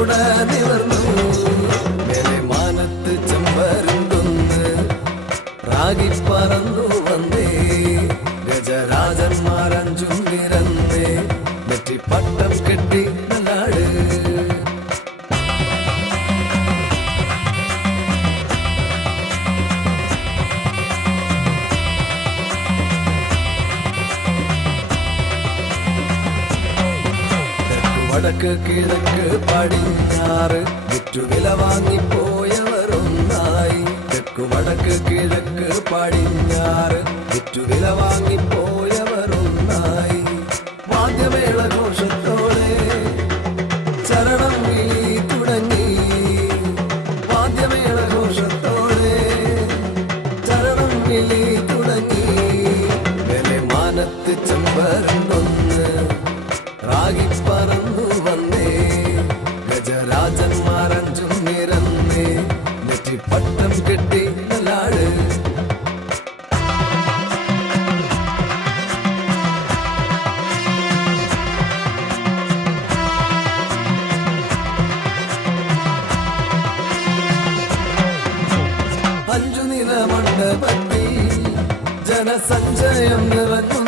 കൂട നിവർന്നു മേലെ മാനത്ത് ചെമ്പരുന്തൊന്ന് റാഗി പറന്നു വന്നേ ഗജരാജന്മാരഞ്ചും നിരന്നേ നെറ്റി പട്ടം കെട്ടി നാട് വടക്ക് കിഴക്ക് പടിഞ്ഞാറ് വിറ്റുവില വാങ്ങിപ്പോയവരൊന്നായി തെക്കു വടക്ക് കിഴക്ക് പടിഞ്ഞാറ് വിറ്റുവില വാങ്ങിപ്പോയവരൊന്നായി വാദ്യമേള ഘോഷത്തോടെ ചരണം വിളി തുടങ്ങി വാദ്യമേള ഘോഷത്തോടെ ചരണം വിളി തുടങ്ങി മേലെ മാനത്ത് ചെമ്പരുന്തൊന്ന് റാഗി പറന്നു വന്നേ ഗജരാജന്മാരഞ്ചും നിരന്നേ നെറ്റി പട്ടം കെട്ടി നാട് അഞ്ചു നില മണ്ഡപത്തിൽ ജനസഞ്ചയം നിറഞ്ഞു